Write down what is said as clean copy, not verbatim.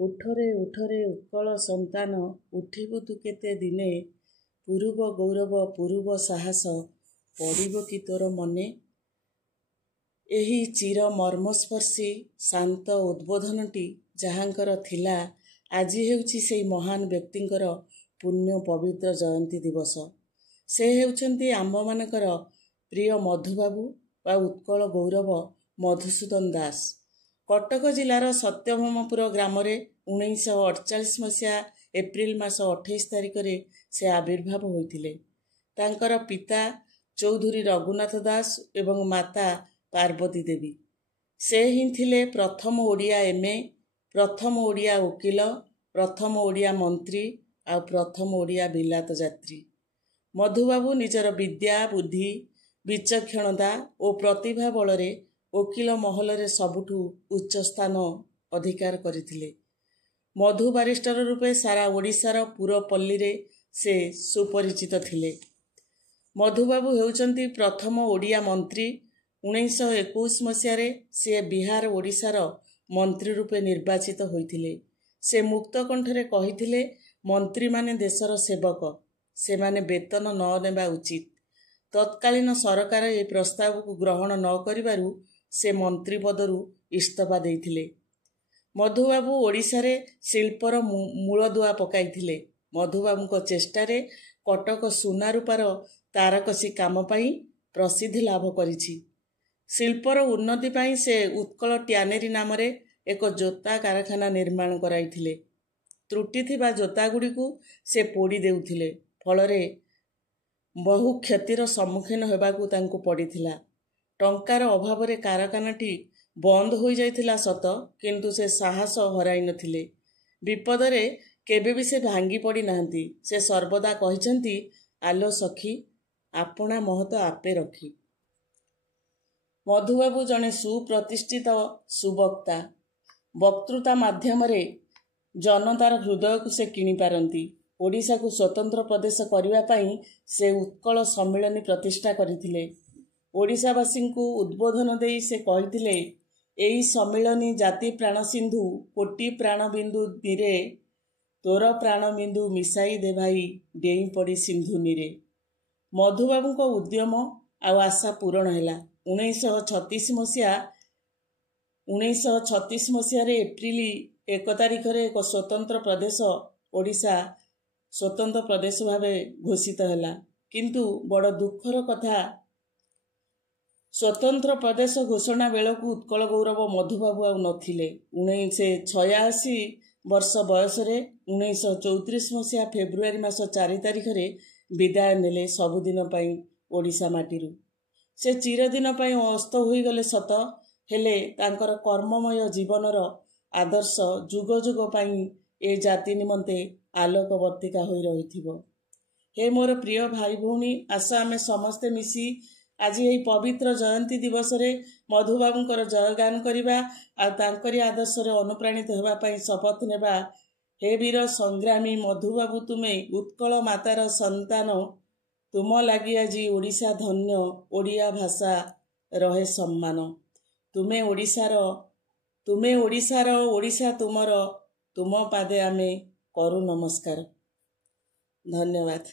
ଉଠରେ ଉଠରେ ଉତ୍କଳ ସନ୍ତାନ, ଉଠିବୁ ତୁ କେତେ ଦିନେ, ପୂରୁବ ଗୌରବ ପୂରୁବ ସାହସ, ପଡ଼ିବ କି ତୋର ମନେ। ଏହି ଚିର ମର୍ମସ୍ପର୍ଶୀ ଶାନ୍ତ ଉଦ୍ବୋଧନଟି ଯାହାଙ୍କର ଥିଲା, ଆଜି ହେଉଛି ସେହି ମହାନ ବ୍ୟକ୍ତିଙ୍କର ପୁଣ୍ୟ ପବିତ୍ର ଜୟନ୍ତୀ ଦିବସ। ସେ ହେଉଛନ୍ତି ଆମ୍ଭମାନଙ୍କର ପ୍ରିୟ ମଧୁବାବୁ ବା ଉତ୍କଳ ଗୌରବ ମଧୁସୂଦନ ଦାସ। କଟକ ଜିଲ୍ଲାର ସତ୍ୟଭମପୁର ଗ୍ରାମରେ 1948 ମସିହା ଏପ୍ରିଲ ମାସ 28 ତାରିଖରେ ସେ ଆବିର୍ଭାବ ହୋଇଥିଲେ। ତାଙ୍କର ପିତା ଚୌଧୁରୀ ରଘୁନାଥ ଦାସ ଏବଂ ମାତା ପାର୍ବତୀ ଦେବୀ। ସେ ହିଁ ଥିଲେ ପ୍ରଥମ ଓଡ଼ିଆ MA, ପ୍ରଥମ ଓଡ଼ିଆ ଓକିଲ, ପ୍ରଥମ ଓଡ଼ିଆ ମନ୍ତ୍ରୀ ଆଉ ପ୍ରଥମ ଓଡ଼ିଆ ବିଲାତ ଯାତ୍ରୀ। ମଧୁବାବୁ ନିଜର ବିଦ୍ୟା, ବୁଦ୍ଧି, ବିଚକ୍ଷଣତା ଓ ପ୍ରତିଭା ବଳରେ ଓକିଲ ମହଲରେ ସବୁଠୁ ଉଚ୍ଚ ସ୍ଥାନ ଅଧିକାର କରିଥିଲେ। ମଧୁ ବାରିଷ୍ଟର ରୂପେ ସାରା ଓଡ଼ିଶାର ପୁରପଲ୍ଲୀରେ ସେ ସୁପରିଚିତ ଥିଲେ। ମଧୁବାବୁ ହେଉଛନ୍ତି ପ୍ରଥମ ଓଡ଼ିଆ ମନ୍ତ୍ରୀ। 1921 ମସିହାରେ ସେ ବିହାର ଓଡ଼ିଶାର ମନ୍ତ୍ରୀ ରୂପେ ନିର୍ବାଚିତ ହୋଇଥିଲେ। ସେ ମୁକ୍ତ କଣ୍ଠରେ କହିଥିଲେ, ମନ୍ତ୍ରୀମାନେ ଦେଶର ସେବକ, ସେମାନେ ବେତନ ନ ନେବା ଉଚିତ। ତତ୍କାଳୀନ ସରକାର ଏହି ପ୍ରସ୍ତାବକୁ ଗ୍ରହଣ ନ କରିବାରୁ ସେ ମନ୍ତ୍ରୀ ପଦରୁ ଇସ୍ତଫା ଦେଇଥିଲେ। ମଧୁବାବୁ ଓଡ଼ିଶାରେ ଶିଳ୍ପର ମୂଳଦୁଆ ପକାଇଥିଲେ। ମଧୁବାବୁଙ୍କ ଚେଷ୍ଟାରେ କଟକ ସୁନାରୂପାର ତାରକସି କାମ ପାଇଁ ପ୍ରସିଦ୍ଧି ଲାଭ କରିଛି। ଶିଳ୍ପର ଉନ୍ନତି ପାଇଁ ସେ ଉତ୍କଳ ଟ୍ୟାନେରୀ ନାମରେ ଏକ ଜୋତା କାରଖାନା ନିର୍ମାଣ କରାଇଥିଲେ। ତ୍ରୁଟି ଥିବା ଜୋତାଗୁଡ଼ିକୁ ସେ ପୋଡ଼ି ଦେଉଥିଲେ, ଫଳରେ ବହୁ କ୍ଷତିର ସମ୍ମୁଖୀନ ହେବାକୁ ତାଙ୍କୁ ପଡ଼ିଥିଲା। ଟଙ୍କାର ଅଭାବରେ କାରଖାନାଟି ବନ୍ଦ ହୋଇଯାଇଥିଲା ସତ, କିନ୍ତୁ ସେ ସାହସ ହରାଇ ନଥିଲେ। ବିପଦରେ କେବେ ବି ସେ ଭାଙ୍ଗି ପଡ଼ି ନାହାନ୍ତି। ସେ ସର୍ବଦା କହିଛନ୍ତି, ଆଲୋ ସଖୀ, ଆପଣା ମହତ ଆପେ ରଖି। ମଧୁବାବୁ ଜଣେ ସୁପ୍ରତିଷ୍ଠିତ ସୁବକ୍ତା। ବକ୍ତୃତା ମାଧ୍ୟମରେ ଜନତାର ହୃଦୟକୁ ସେ କିଣିପାରନ୍ତି। ଓଡ଼ିଶାକୁ ସ୍ୱତନ୍ତ୍ର ପ୍ରଦେଶ କରିବା ପାଇଁ ସେ ଉତ୍କଳ ସମ୍ମିଳନୀ ପ୍ରତିଷ୍ଠା କରିଥିଲେ। ଓଡ଼ିଶାବାସୀଙ୍କୁ ଉଦ୍ବୋଧନ ଦେଇ ସେ କହିଥିଲେ, ଏଇ ସମ୍ମିଳନୀ ଜାତି ପ୍ରାଣ ସିନ୍ଧୁ, କୋଟି ପ୍ରାଣ ବିନ୍ଦୁ ତୀରେ, ତୋର ପ୍ରାଣ ବିନ୍ଦୁ ମିଶାଇ ଦେ ଭାଇ, ଡେଇଁ ପଡ଼ି ସିନ୍ଧୁ ନୀରେ। ମଧୁବାବୁଙ୍କ ଉଦ୍ୟମ ଆଉ ଆଶା ପୂରଣ ହେଲା। 1936 ମସିହାରେ ଏପ୍ରିଲ 1 ତାରିଖରେ ଏକ ସ୍ୱତନ୍ତ୍ର ପ୍ରଦେଶ ଓଡ଼ିଶା ସ୍ୱତନ୍ତ୍ର ପ୍ରଦେଶ ଭାବେ ଘୋଷିତ ହେଲା। କିନ୍ତୁ ବଡ଼ ଦୁଃଖର କଥା, ସ୍ୱତନ୍ତ୍ର ପ୍ରଦେଶ ଘୋଷଣା ବେଳକୁ ଉତ୍କଳ ଗୌରବ ମଧୁବାବୁ ଆଉ ନଥିଲେ। 1986 ବର୍ଷ ବୟସରେ 1934 ମସିହା ଫେବୃଆରୀ ମାସ 4 ତାରିଖରେ ବିଦାୟ ନେଲେ ସବୁଦିନ ପାଇଁ ଓଡ଼ିଶା ମାଟିରୁ। ସେ ଚିରଦିନ ପାଇଁ ଅସ୍ତ ହୋଇଗଲେ ସତ, ହେଲେ ତାଙ୍କର କର୍ମମୟ ଜୀବନର ଆଦର୍ଶ ଯୁଗ ଯୁଗ ପାଇଁ ଏ ଜାତି ନିମନ୍ତେ ଆଲୋକବର୍ତ୍ତିକା ହୋଇ ରହିଥିବ। ହେ ମୋର ପ୍ରିୟ ଭାଇ ଭଉଣୀ, ଆସ ଆମେ ସମସ୍ତେ ମିଶି ଆଜି ଏହି ପବିତ୍ର ଜୟନ୍ତୀ ଦିବସରେ ମଧୁବାବୁଙ୍କର ଜୟଗାନ କରିବା ଆଉ ତାଙ୍କରି ଆଦର୍ଶରେ ଅନୁପ୍ରାଣିତ ହେବା ପାଇଁ ଶପଥ ନେବା। ହେ ବୀର ସଂଗ୍ରାମୀ ମଧୁବାବୁ, ତୁମେ ଉତ୍କଳ ମାତାର ସନ୍ତାନ, ତୁମ ଲାଗି ଆଜି ଓଡ଼ିଶା ଧନ୍ୟ, ଓଡ଼ିଆ ଭାଷା ରହେ ସମ୍ମାନ। ତୁମେ ଓଡ଼ିଶାର, ଓଡ଼ିଶା ତୁମର, ତୁମ ପାଦେ ଆମେ କରୁ ନମସ୍କାର। ଧନ୍ୟବାଦ।